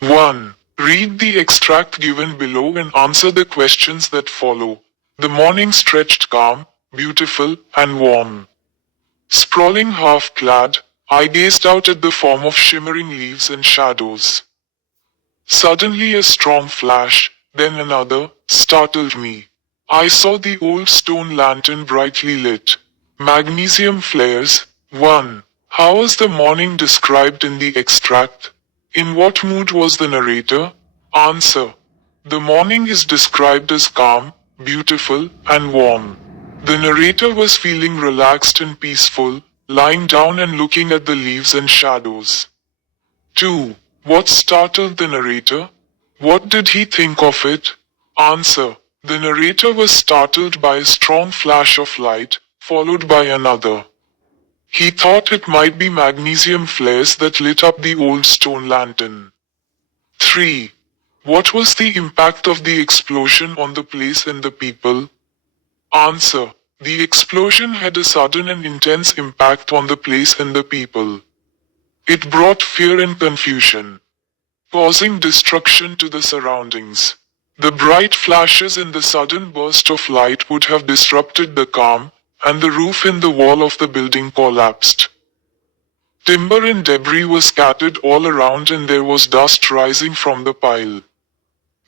1. Read the extract given below and answer the questions that follow. The morning stretched calm, beautiful, and warm. Sprawling half-clad, I gazed out at the form of shimmering leaves and shadows. Suddenly a strong flash, then another, startled me. I saw the old stone lantern brightly lit. Magnesium flares. 1. How was the morning described in the extract? In what mood was the narrator? Answer. The morning is described as calm, beautiful, and warm. The narrator was feeling relaxed and peaceful, lying down and looking at the leaves and shadows. 2. What startled the narrator? What did he think of it? Answer. The narrator was startled by a strong flash of light, followed by another. He thought it might be magnesium flares that lit up the old stone lantern. 3. What was the impact of the explosion on the place and the people? Answer. The explosion had a sudden and intense impact on the place and the people. It brought fear and confusion, causing destruction to the surroundings. The bright flashes and the sudden burst of light would have disrupted the calm, and the roof in the wall of the building collapsed. Timber and debris were scattered all around and there was dust rising from the pile.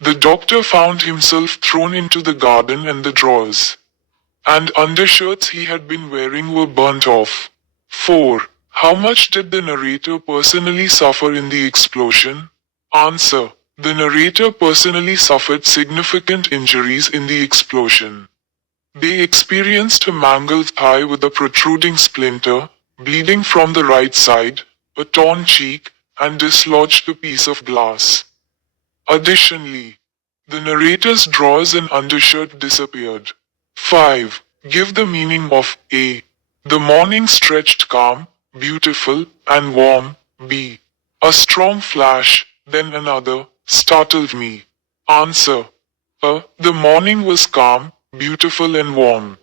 The doctor found himself thrown into the garden and the drawers and undershirts he had been wearing were burnt off. 4. How much did the narrator personally suffer in the explosion? Answer. The narrator personally suffered significant injuries in the explosion. They experienced a mangled thigh with a protruding splinter, bleeding from the right side, a torn cheek, and dislodged a piece of glass. Additionally, the narrator's drawers and undershirt disappeared. 5. Give the meaning of A. The morning stretched calm, beautiful, and warm. B. A strong flash, then another, startled me. Answer. A. The morning was calm, beautiful and warm.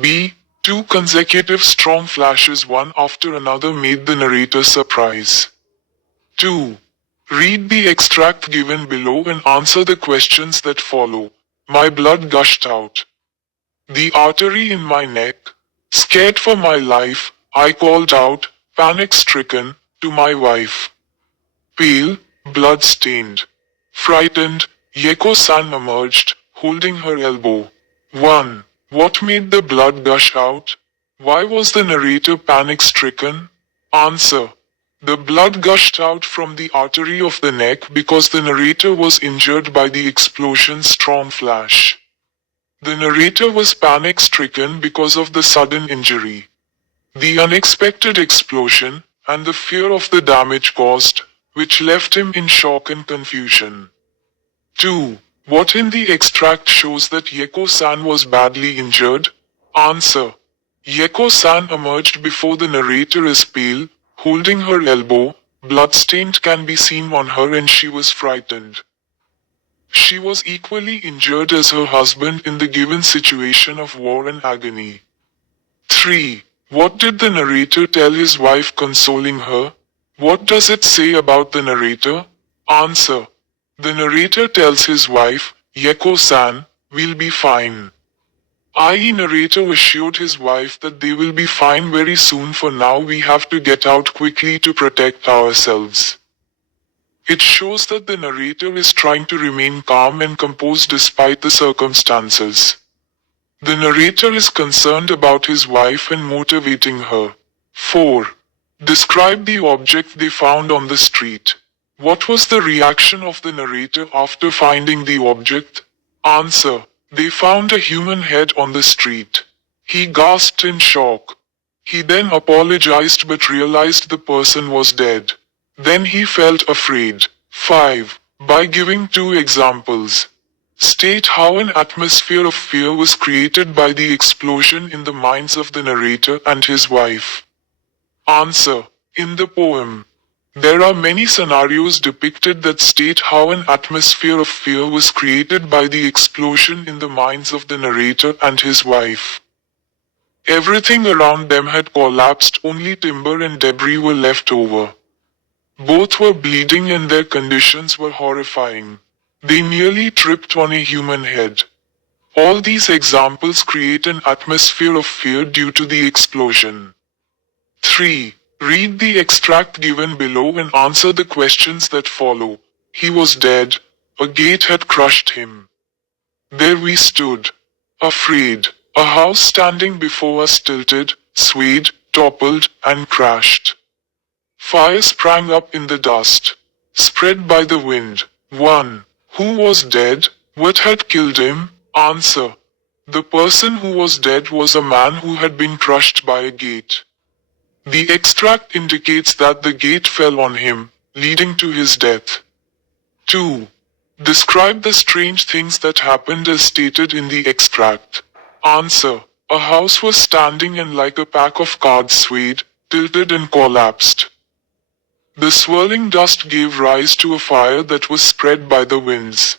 B. Two consecutive strong flashes one after another made the narrator surprise. 2. Read the extract given below and answer the questions that follow. My blood gushed out. The artery in my neck. Scared for my life, I called out, panic-stricken, to my wife. Pale, blood-stained. Frightened, Yeko-san emerged, holding her elbow. 1. What made the blood gush out? Why was the narrator panic-stricken? Answer. The blood gushed out from the artery of the neck because the narrator was injured by the explosion's strong flash. The narrator was panic-stricken because of the sudden injury, the unexpected explosion, and the fear of the damage caused, which left him in shock and confusion. 2. What in the extract shows that Yeko-san was badly injured? Answer. Yeko-san emerged before the narrator is pale, holding her elbow, bloodstained can be seen on her and she was frightened. She was equally injured as her husband in the given situation of war and agony. 3. What did the narrator tell his wife consoling her? What does it say about the narrator? Answer. The narrator tells his wife, Yeko-san, we'll be fine. I.e. narrator assured his wife that they will be fine very soon, for now we have to get out quickly to protect ourselves. It shows that the narrator is trying to remain calm and composed despite the circumstances. The narrator is concerned about his wife and motivating her. 4. Describe the object they found on the street. What was the reaction of the narrator after finding the object? Answer. They found a human head on the street. He gasped in shock. He then apologized but realized the person was dead. Then he felt afraid. 5. By giving 2 examples, state how an atmosphere of fear was created by the explosion in the minds of the narrator and his wife. Answer. In the poem, there are many scenarios depicted that state how an atmosphere of fear was created by the explosion in the minds of the narrator and his wife. Everything around them had collapsed, only timber and debris were left over. Both were bleeding and their conditions were horrifying. They nearly tripped on a human head. All these examples create an atmosphere of fear due to the explosion. 3. Read the extract given below and answer the questions that follow. He was dead. A gate had crushed him. There we stood, afraid. A house standing before us tilted, swayed, toppled, and crashed. Fire sprang up in the dust, spread by the wind. 1. Who was dead? What had killed him? Answer. The person who was dead was a man who had been crushed by a gate. The extract indicates that the gate fell on him, leading to his death. 2. Describe the strange things that happened as stated in the extract. Answer. A house was standing and like a pack of cards swayed, tilted and collapsed. The swirling dust gave rise to a fire that was spread by the winds.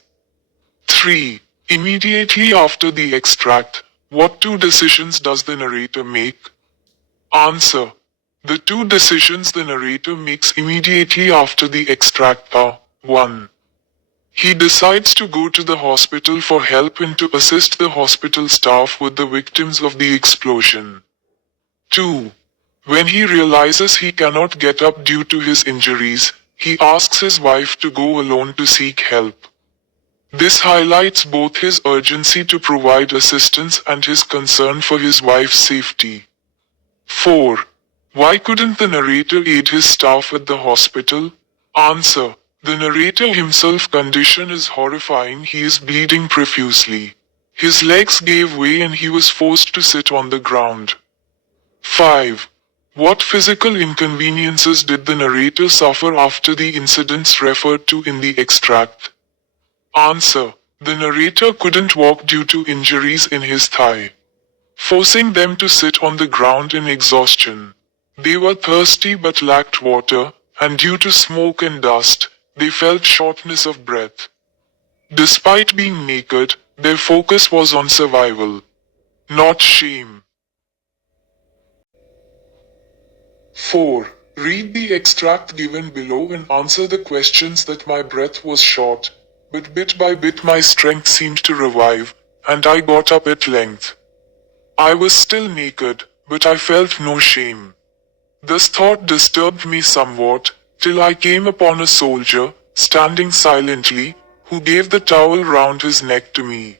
3. Immediately after the extract, what two decisions does the narrator make? Answer. The two decisions the narrator makes immediately after the extract are: 1. He decides to go to the hospital for help and to assist the hospital staff with the victims of the explosion. 2. When he realizes he cannot get up due to his injuries, he asks his wife to go alone to seek help. This highlights both his urgency to provide assistance and his concern for his wife's safety. 4. Why couldn't the narrator aid his staff at the hospital? Answer. The narrator himself's condition is horrifying. He is bleeding profusely. His legs gave way and he was forced to sit on the ground. 5. What physical inconveniences did the narrator suffer after the incidents referred to in the extract? Answer. The narrator couldn't walk due to injuries in his thigh, forcing them to sit on the ground in exhaustion. They were thirsty but lacked water, and due to smoke and dust, they felt shortness of breath. Despite being naked, their focus was on survival, not shame. 4. Read the extract given below and answer the questions that my breath was short, but bit by bit my strength seemed to revive, and I got up at length. I was still naked, but I felt no shame. This thought disturbed me somewhat, till I came upon a soldier, standing silently, who gave the towel round his neck to me.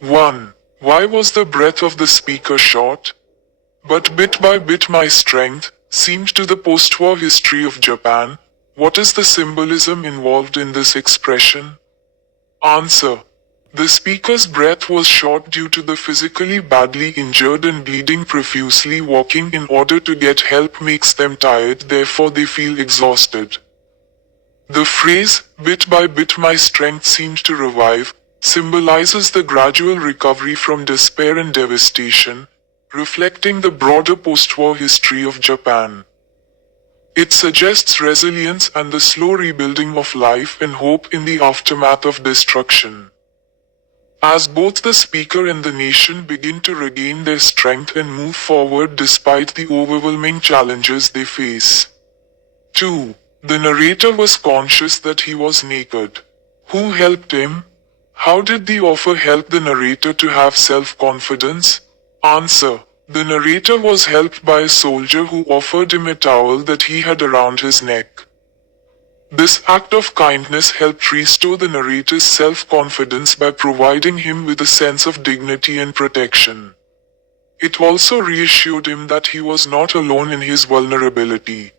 1. Why was the breath of the speaker short? But bit by bit my strength seemed to the post-war history of Japan. What is the symbolism involved in this expression? Answer. The speaker's breath was short due to the physically badly injured and bleeding profusely. Walking in order to get help makes them tired, therefore they feel exhausted. The phrase, bit by bit my strength seemed to revive, symbolizes the gradual recovery from despair and devastation, reflecting the broader post-war history of Japan. It suggests resilience and the slow rebuilding of life and hope in the aftermath of destruction. As both the speaker and the nation begin to regain their strength and move forward despite the overwhelming challenges they face. 2. The narrator was conscious that he was naked. Who helped him? How did the offer help the narrator to have self-confidence? Answer. The narrator was helped by a soldier who offered him a towel that he had around his neck. This act of kindness helped restore the narrator's self-confidence by providing him with a sense of dignity and protection. It also reassured him that he was not alone in his vulnerability,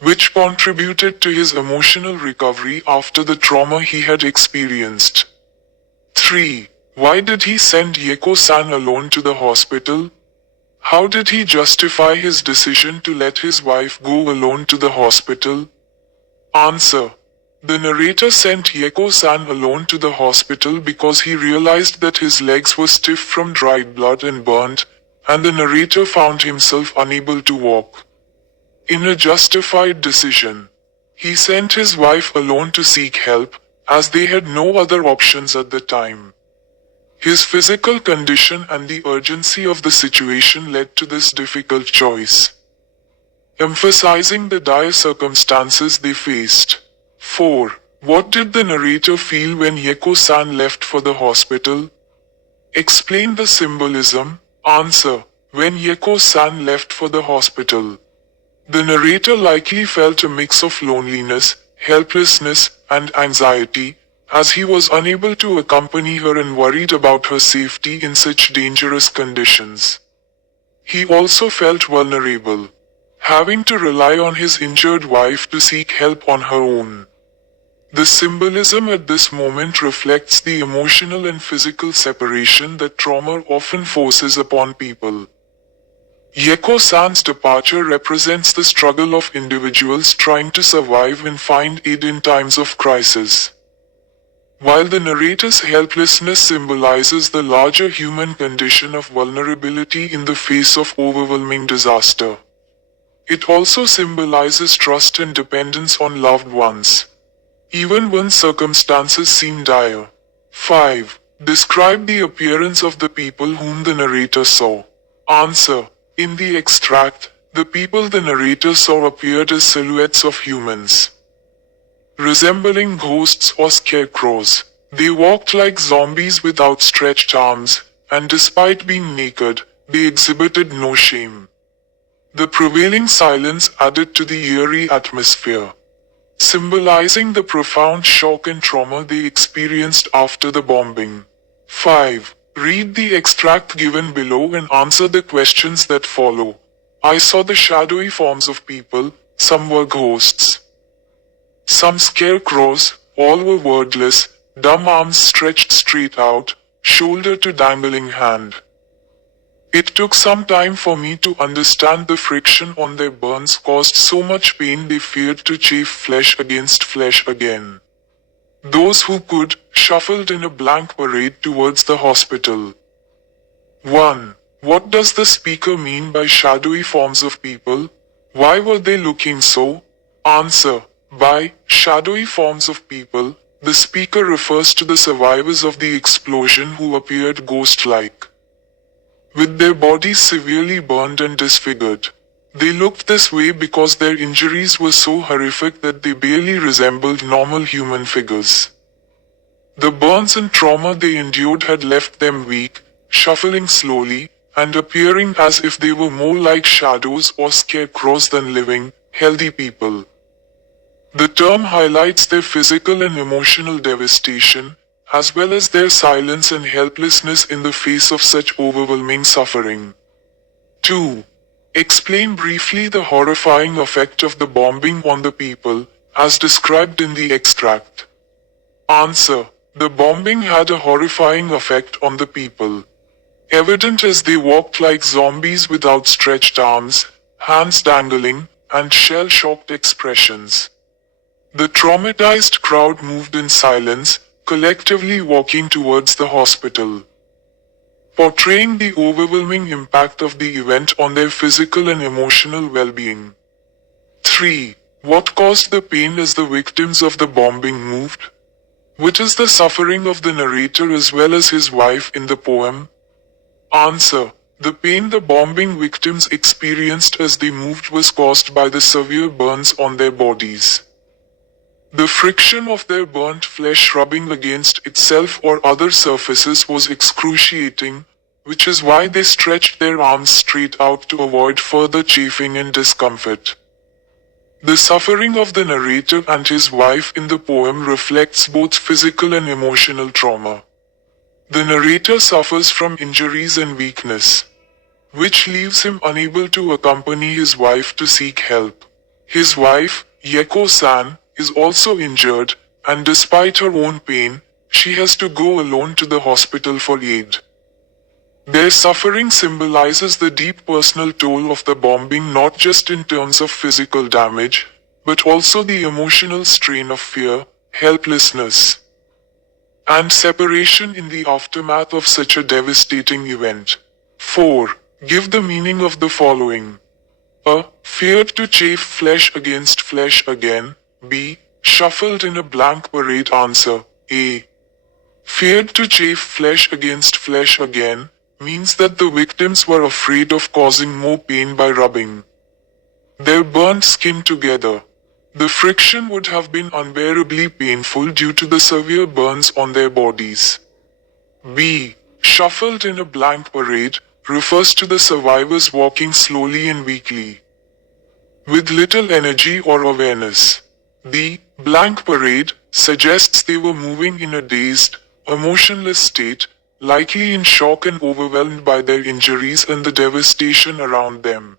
which contributed to his emotional recovery after the trauma he had experienced. 3. Why did he send Yeko-san alone to the hospital? How did he justify his decision to let his wife go alone to the hospital? Answer. The narrator sent Yeko-san alone to the hospital because he realized that his legs were stiff from dried blood and burnt, and the narrator found himself unable to walk. In a justified decision, he sent his wife alone to seek help, as they had no other options at the time. His physical condition and the urgency of the situation led to this difficult choice. emphasizing the dire circumstances they faced. 4. What did the narrator feel when Yeko-san left for the hospital? Explain the symbolism. Answer. When Yeko-san left for the hospital, the narrator likely felt a mix of loneliness, helplessness, and anxiety, as he was unable to accompany her and worried about her safety in such dangerous conditions. He also felt vulnerable, having to rely on his injured wife to seek help on her own. The symbolism at this moment reflects the emotional and physical separation that trauma often forces upon people. Yeko-san's departure represents the struggle of individuals trying to survive and find aid in times of crisis, while the narrator's helplessness symbolizes the larger human condition of vulnerability in the face of overwhelming disaster. It also symbolizes trust and dependence on loved ones, even when circumstances seem dire. 5. Describe the appearance of the people whom the narrator saw. Answer. In the extract, the people the narrator saw appeared as silhouettes of humans, resembling ghosts or scarecrows. They walked like zombies with outstretched arms, and despite being naked, they exhibited no shame. The prevailing silence added to the eerie atmosphere, symbolizing the profound shock and trauma they experienced after the bombing. 5. Read the extract given below and answer the questions that follow. I saw the shadowy forms of people, some were ghosts, some scarecrows, all were wordless, dumb arms stretched straight out, shoulder to dangling hand. It took some time for me to understand the friction on their burns caused so much pain they feared to chafe flesh against flesh again. Those who could, shuffled in a blank parade towards the hospital. 1. What does the speaker mean by shadowy forms of people? Why were they looking so? Answer. By shadowy forms of people, the speaker refers to the survivors of the explosion who appeared ghost-like, with their bodies severely burned and disfigured. They looked this way because their injuries were so horrific that they barely resembled normal human figures. The burns and trauma they endured had left them weak, shuffling slowly, and appearing as if they were more like shadows or scarecrows than living, healthy people. The term highlights their physical and emotional devastation, as well as their silence and helplessness in the face of such overwhelming suffering. 2. Explain briefly the horrifying effect of the bombing on the people, as described in the extract. Answer. The bombing had a horrifying effect on the people, evident as they walked like zombies with outstretched arms, hands dangling, and shell-shocked expressions. The traumatized crowd moved in silence, collectively walking towards the hospital, portraying the overwhelming impact of the event on their physical and emotional well-being. 3. What caused the pain as the victims of the bombing moved? What is the suffering of the narrator as well as his wife in the poem? Answer. The pain the bombing victims experienced as they moved was caused by the severe burns on their bodies. The friction of their burnt flesh rubbing against itself or other surfaces was excruciating, which is why they stretched their arms straight out to avoid further chafing and discomfort. The suffering of the narrator and his wife in the poem reflects both physical and emotional trauma. The narrator suffers from injuries and weakness, which leaves him unable to accompany his wife to seek help. His wife, Yeko-san, is also injured, and despite her own pain, she has to go alone to the hospital for aid. Their suffering symbolizes the deep personal toll of the bombing, not just in terms of physical damage, but also the emotional strain of fear, helplessness, and separation in the aftermath of such a devastating event. 4. Give the meaning of the following. A. Feared to chafe flesh against flesh again. B. Shuffled in a blank parade. Answer. A. Feared to chafe flesh against flesh again means that the victims were afraid of causing more pain by rubbing their burnt skin together. The friction would have been unbearably painful due to the severe burns on their bodies. B. Shuffled in a blank parade refers to the survivors walking slowly and weakly, with little energy or awareness. The blank parade suggests they were moving in a dazed, emotionless state, likely in shock and overwhelmed by their injuries and the devastation around them.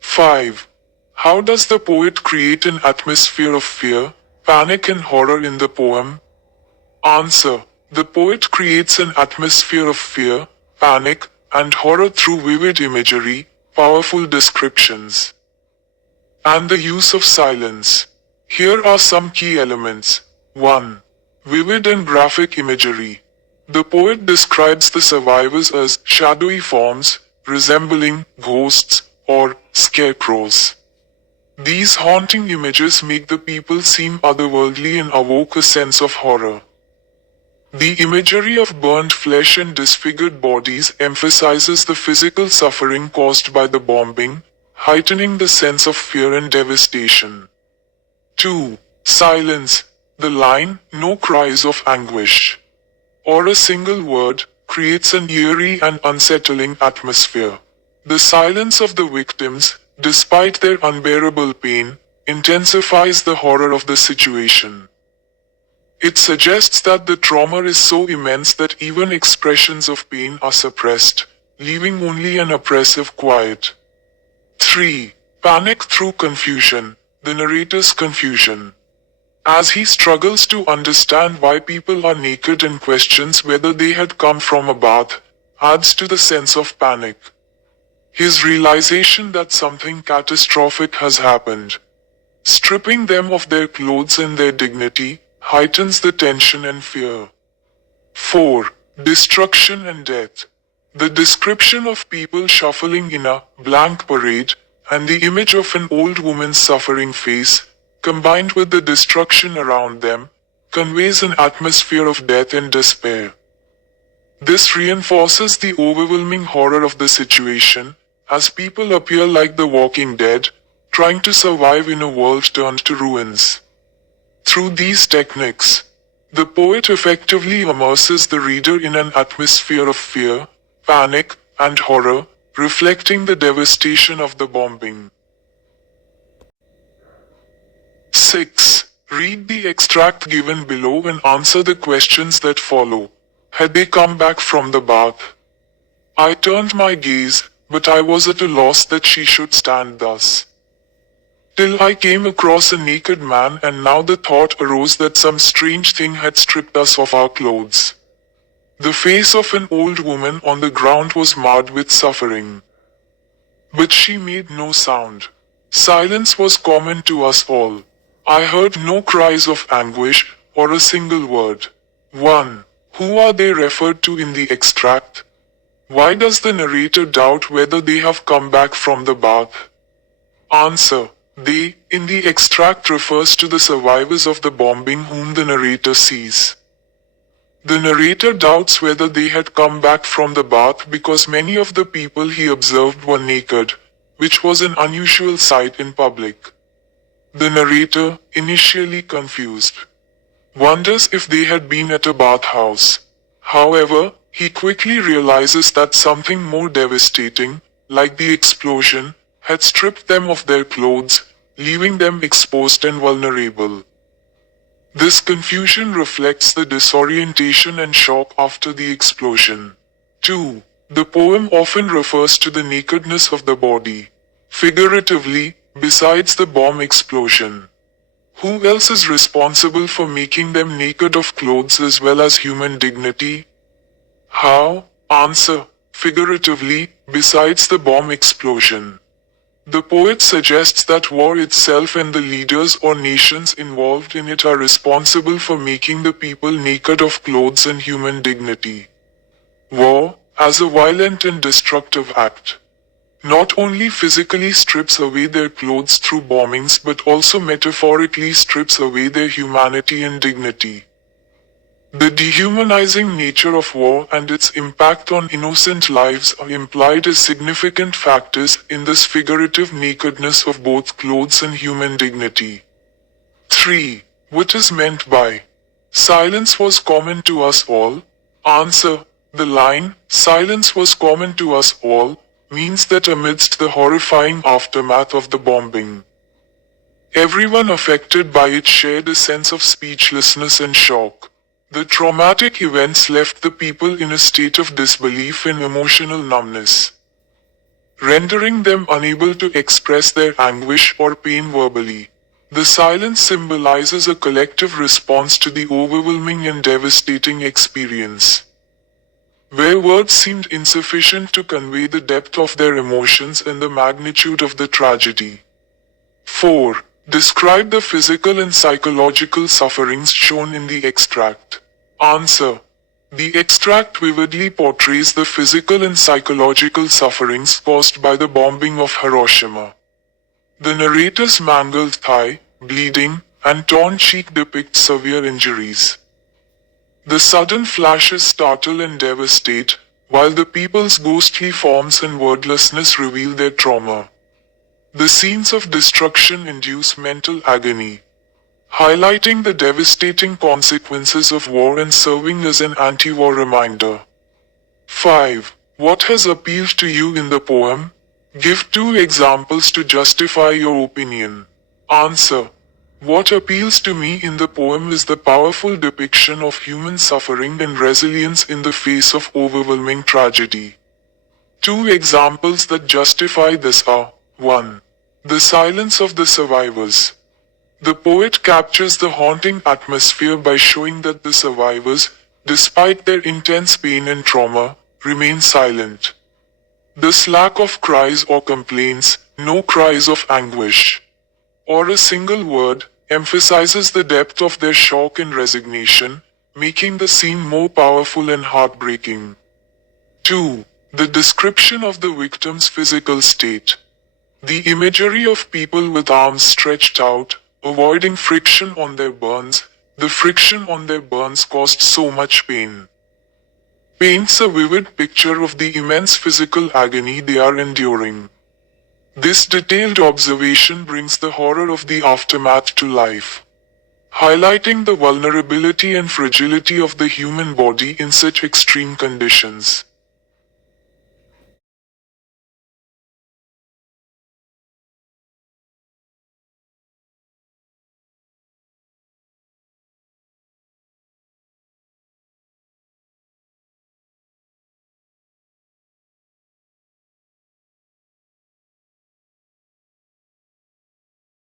5. How does the poet create an atmosphere of fear, panic and horror in the poem? Answer. The poet creates an atmosphere of fear, panic, and horror through vivid imagery, powerful descriptions, and the use of silence. Here are some key elements. 1. Vivid and graphic imagery. The poet describes the survivors as shadowy forms, resembling ghosts or scarecrows. These haunting images make the people seem otherworldly and evoke a sense of horror. The imagery of burnt flesh and disfigured bodies emphasizes the physical suffering caused by the bombing, heightening the sense of fear and devastation. 2. Silence. The line, "No cries of anguish," or a single word, creates an eerie and unsettling atmosphere. The silence of the victims, despite their unbearable pain, intensifies the horror of the situation. It suggests that the trauma is so immense that even expressions of pain are suppressed, leaving only an oppressive quiet. 3. Panic through confusion. The narrator's confusion. As he struggles to understand why people are naked and questions whether they had come from a bath, adds to the sense of panic. His realization that something catastrophic has happened, stripping them of their clothes and their dignity, heightens the tension and fear. 4. Destruction and death. The description of people shuffling in a blank parade, and the image of an old woman's suffering face, combined with the destruction around them, conveys an atmosphere of death and despair. This reinforces the overwhelming horror of the situation, as people appear like the walking dead, trying to survive in a world turned to ruins. Through these techniques, the poet effectively immerses the reader in an atmosphere of fear, panic, and horror, reflecting the devastation of the bombing. 6. Read the extract given below and answer the questions that follow. Had they come back from the bath? I turned my gaze, but I was at a loss that she should stand thus, till I came across a naked man, and now the thought arose that some strange thing had stripped us of our clothes. The face of an old woman on the ground was marred with suffering, but she made no sound. Silence was common to us all. I heard no cries of anguish, or a single word. 1. Who are they referred to in the extract? Why does the narrator doubt whether they have come back from the bath? Answer. They, in the extract, refers to the survivors of the bombing whom the narrator sees. The narrator doubts whether they had come back from the bath because many of the people he observed were naked, which was an unusual sight in public. The narrator, initially confused, wonders if they had been at a bathhouse. However, he quickly realizes that something more devastating, like the explosion, had stripped them of their clothes, leaving them exposed and vulnerable. This confusion reflects the disorientation and shock after the explosion. 2. The poem often refers to the nakedness of the body, figuratively, besides the bomb explosion. Who else is responsible for making them naked of clothes as well as human dignity? How? Answer. Figuratively, besides the bomb explosion. The poet suggests that war itself and the leaders or nations involved in it are responsible for making the people naked of clothes and human dignity. War, as a violent and destructive act, not only physically strips away their clothes through bombings but also metaphorically strips away their humanity and dignity. The dehumanizing nature of war and its impact on innocent lives are implied as significant factors in this figurative nakedness of both clothes and human dignity. 3. What is meant by silence was common to us all? Answer. The line, silence was common to us all, means that amidst the horrifying aftermath of the bombing, everyone affected by it shared a sense of speechlessness and shock. The traumatic events left the people in a state of disbelief and emotional numbness, rendering them unable to express their anguish or pain verbally. The silence symbolizes a collective response to the overwhelming and devastating experience, where words seemed insufficient to convey the depth of their emotions and the magnitude of the tragedy. 4. Describe the physical and psychological sufferings shown in the extract. Answer. The extract vividly portrays the physical and psychological sufferings caused by the bombing of Hiroshima. The narrator's mangled thigh, bleeding, and torn cheek depict severe injuries. The sudden flashes startle and devastate, while the people's ghostly forms and wordlessness reveal their trauma. The scenes of destruction induce mental agony, highlighting the devastating consequences of war and serving as an anti-war reminder. 5. What has appealed to you in the poem? Give 2 examples to justify your opinion. Answer. What appeals to me in the poem is the powerful depiction of human suffering and resilience in the face of overwhelming tragedy. 2 examples that justify this are: 1. The silence of the survivors. The poet captures the haunting atmosphere by showing that the survivors, despite their intense pain and trauma, remain silent. This lack of cries or complaints, no cries of anguish, or a single word, emphasizes the depth of their shock and resignation, making the scene more powerful and heartbreaking. 2. The description of the victim's physical state. The imagery of people with arms stretched out, avoiding friction on their burns, the friction on their burns caused so much pain, paints a vivid picture of the immense physical agony they are enduring. This detailed observation brings the horror of the aftermath to life, highlighting the vulnerability and fragility of the human body in such extreme conditions.